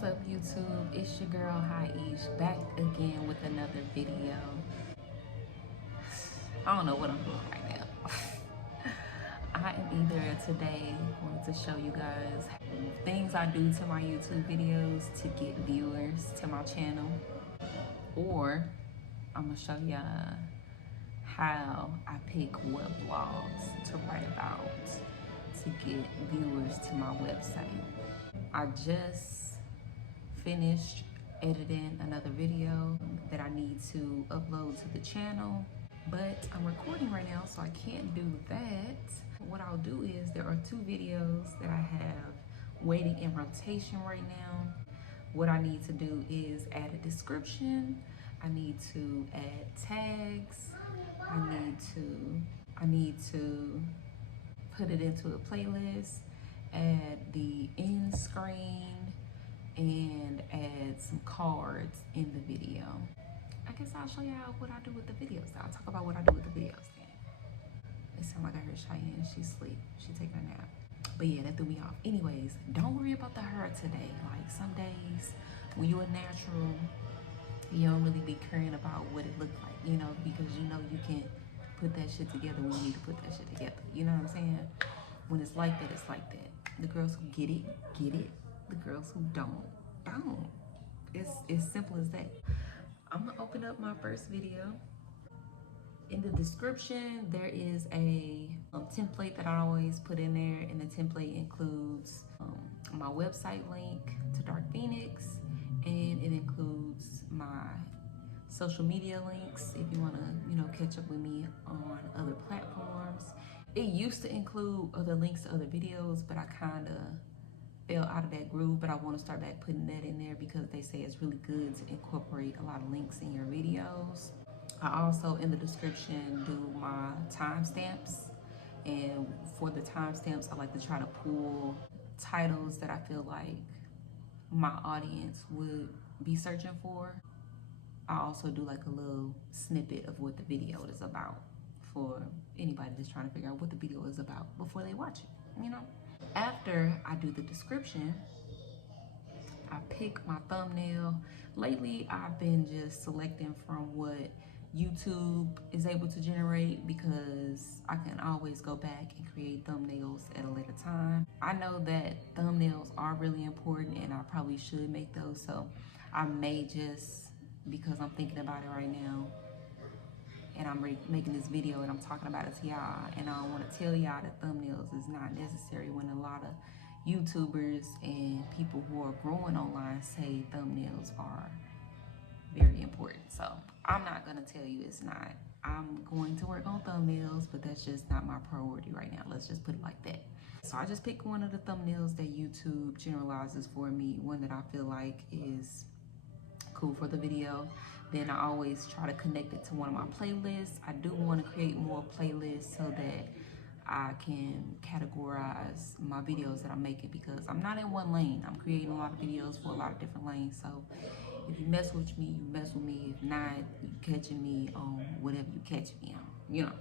What's up, YouTube? It's your girl HiiEishh back again with another video. I don't know what I'm doing right now. I am either today going to show you guys things I do to my YouTube videos to get viewers to my channel, or I'm gonna show y'all how I pick what vlogs to write about to get viewers to my website. I just finished editing another video that I need to upload to the channel, but I'm recording right now, so I can't do that. What I'll do is there are two videos that I have waiting in rotation right now. What I need to do is add a description. I need to add tags. I need to put it into a playlist, add the end screen, and add some cards in the video. I guess I'll show y'all what I do with the videos. I'll talk about what I do with the videos then. It sounds like I heard Cheyenne. She's asleep. She's taking a nap. But yeah, that threw me off. Anyways, don't worry about the hair today. Like, some days when you're a natural, you don't really be caring about what it looked like, you know, because you know you can put that shit together when you need to put that shit together. You know what I'm saying? When it's like that, it's like that. The girls who get it, get it. The girls who don't. It's simple as that. I'm gonna open up my first video. In the description, there is a template that I always put in there, and the template includes my website link to Dark Phoenix, and it includes my social media links if you want to, catch up with me on other platforms. It used to include other links to other videos, but I kind of fell out of that groove, but I want to start back putting that in there because they say it's really good to incorporate a lot of links in your videos. I also, in the description, do my timestamps, and for the timestamps, I like to try to pull titles that I feel like my audience would be searching for. I also do like a little snippet of what the video is about for anybody that's trying to figure out what the video is about before they watch it, After I do the description, I pick my thumbnail. Lately, I've been just selecting from what YouTube is able to generate because I can always go back and create thumbnails at a later time. I know that thumbnails are really important and I probably should make those, so I may just, because I'm thinking about it right now, and I'm making this video and I'm talking about it to y'all, and I don't want to tell y'all that thumbnails is not necessary when a lot of YouTubers and people who are growing online say thumbnails are very important. So I'm not going to tell you it's not. I'm going to work on thumbnails, but that's just not my priority right now. Let's just put it like that. So I just pick one of the thumbnails that YouTube generalizes for me, one that I feel like is cool for the video. Then I always try to connect it to one of my playlists. I do want to create more playlists so that I can categorize my videos that I'm making, because I'm not in one lane. I'm creating a lot of videos for a lot of different lanes. So if you mess with me, you mess with me. If not, you catching me on whatever you catch me on,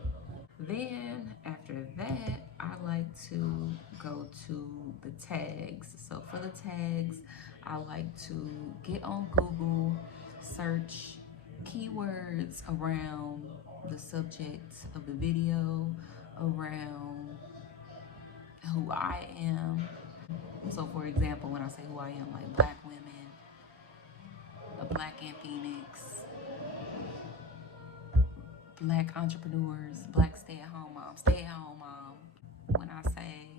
Then after that, I like to go to the tags. So for the tags, I like to get on Google, search keywords around the subject of the video, around who I am. So for example, when I say who I am, like Black women, a Black in Phoenix, Black entrepreneurs, Black stay-at-home mom. When I say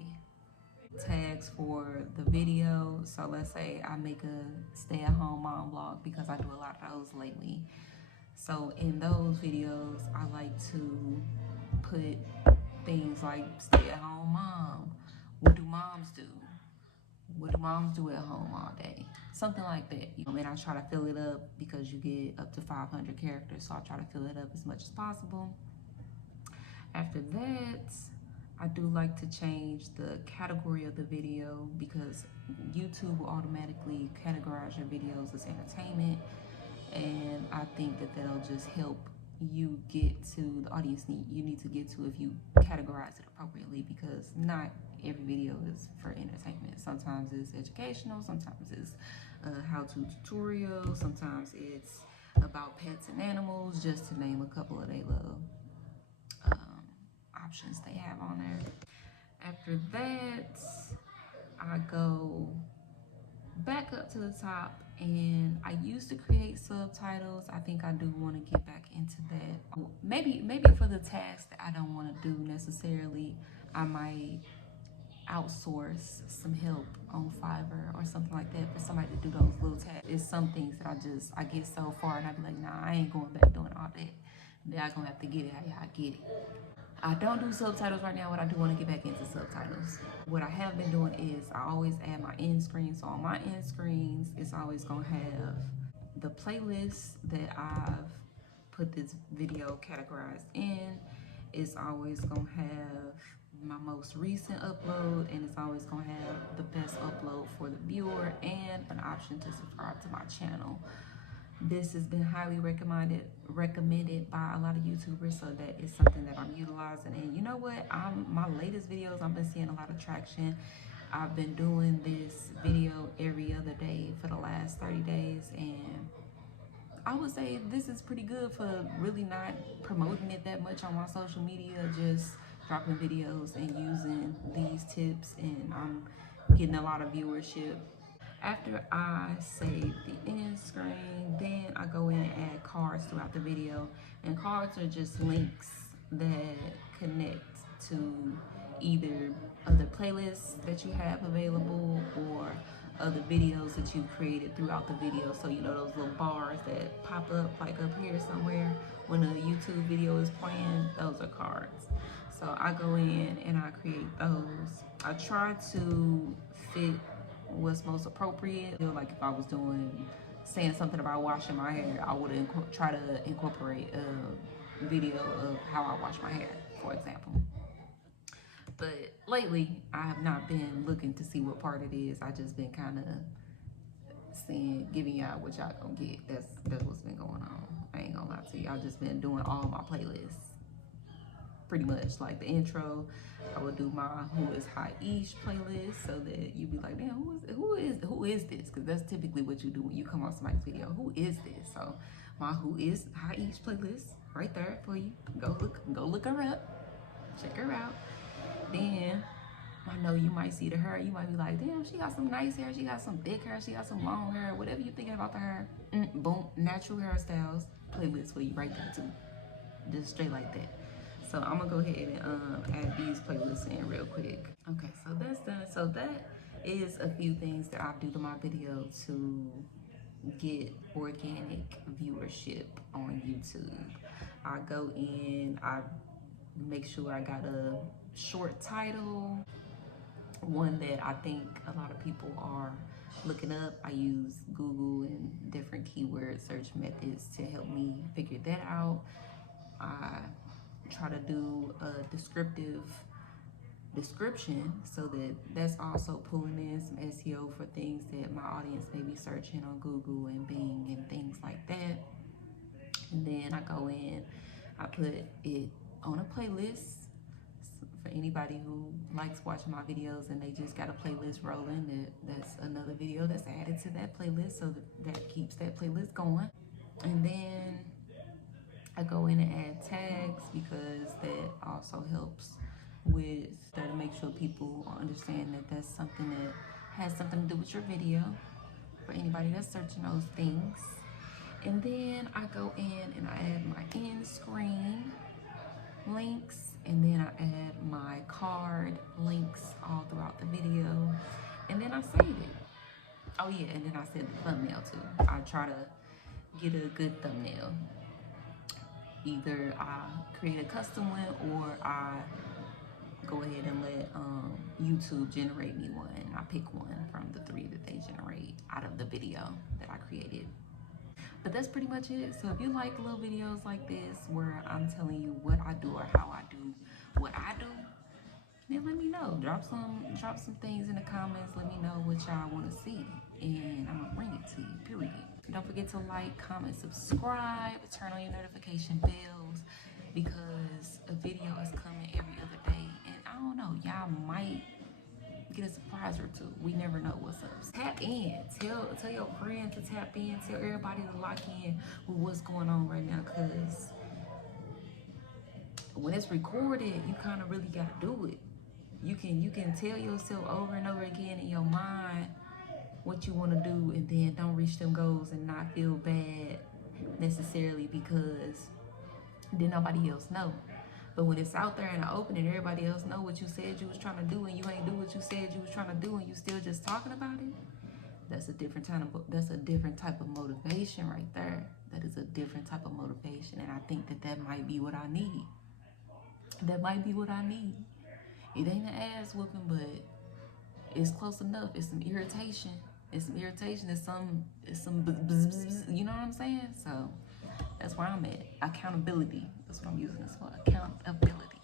tags for the video, so let's say I make a stay-at-home mom vlog, because I do a lot of those lately. So in those videos, I like to put things like stay-at-home mom. What do moms do? What do moms do at home all day? Something like that. And I try to fill it up because you get up to 500 characters, so I try to fill it up as much as possible. After that, I do like to change the category of the video, because YouTube will automatically categorize your videos as entertainment, and I think that that'll just help you get to the audience you need to get to if you categorize it appropriately, because not every video is for entertainment. Sometimes it's educational, sometimes it's how-to tutorials. Sometimes it's about pets and animals, just to name a couple of their little options they have on there. After that, I go back up to the top, and I used to create subtitles. I think I do want to get back into that. Maybe for the tasks that I don't want to do necessarily, I might outsource some help on Fiverr or something like that for somebody to do those little tasks. It's some things that I get so far and I be like, nah, I ain't going back doing all that. Then I'm gonna have to get it how y'all get it. I don't do subtitles right now, but I do want to get back into subtitles. What I have been doing is I always add my end screen. So on my end screens, it's always gonna have the playlist that I've put this video categorized in. It's always gonna have my most recent upload, and it's always gonna have the best upload for the viewer and an option to subscribe to my channel. This has been highly recommended by a lot of YouTubers, so that is something that I'm utilizing. And you know what? My latest videos, I've been seeing a lot of traction. I've been doing this video every other day for the last 30 days, and I would say this is pretty good for really not promoting it that much on my social media, just dropping videos and using these tips, and I'm getting a lot of viewership. After I save the end screen, then I go in and add cards throughout the video. And cards are just links that connect to either other playlists that you have available or other videos that you've created throughout the video. So you know those little bars that pop up like up here somewhere when a YouTube video is playing, those are cards. So I go in and I create those. I try to fit what's most appropriate. I feel like if I was saying something about washing my hair, I would try to incorporate a video of how I wash my hair, for example. But lately, I have not been looking to see what part it is. I just been kind of giving y'all what y'all gonna get. That's what's been going on. I ain't gonna lie to you. I've just been doing all my playlists. Pretty much like the intro, I would do my Who is HiiEishh playlist, so that you be like, damn, who is this? Because that's typically what you do when you come on somebody's video. Who is this? So my Who is HiiEishh playlist right there for you. Go look her up, check her out. Then I know you might see the hair, you might be like, damn, she got some nice hair, she got some thick hair, she got some long hair, whatever you're thinking about the hair. Boom, natural hairstyles playlist for you right there too, just straight like that. So I'm gonna go ahead and add these playlists in real quick. Okay, so that's done. So that is a few things that I do to my video to get organic viewership on YouTube. I go in, I make sure I got a short title, one that I think a lot of people are looking up. I use Google and different keyword search methods to help me figure that out. I try to do a description so that's also pulling in some SEO for things that my audience may be searching on Google and Bing and things like that. And then I go in, I put it on a playlist for anybody who likes watching my videos and they just got a playlist rolling. That's another video that's added to that playlist, so that keeps that playlist going. And then I go in and add tags, because that also helps with to make sure people understand that that's something that has something to do with your video for anybody that's searching those things. And then I go in and I add my end screen links, and then I add my card links all throughout the video, and then I save it. Oh yeah, and then I set the thumbnail too. I try to get a good thumbnail. Either I create a custom one or I go ahead and let YouTube generate me one. I pick one from the 3 that they generate out of the video that I created. But that's pretty much it. So if you like little videos like this where I'm telling you what I do or how I do what I do, then let me know. Drop some things in the comments. Let me know what y'all want to see, and I'm gonna bring it to you, period. Don't forget to like, comment, subscribe, turn on your notification bells, because a video is coming every other day. And I don't know, y'all might get a surprise or two. We never know what's up. Tap in. Tell your friends to tap in. Tell everybody to lock in with what's going on right now, because when it's recorded, you kind of really gotta do it. You can tell yourself over and over again in your mind what you want to do, and then don't reach them goals and not feel bad necessarily because then nobody else know. But when it's out there in the open and everybody else know what you said you was trying to do, and you ain't do what you said you was trying to do, and you still just talking about it, that's a different type of motivation right there. That is a different type of motivation, and I think that might be what I need. That might be what I need. It ain't an ass whooping, but it's close enough. It's some irritation. It's some bzz, you know what I'm saying? So that's where I'm at. Accountability. That's what I'm using this for. Accountability.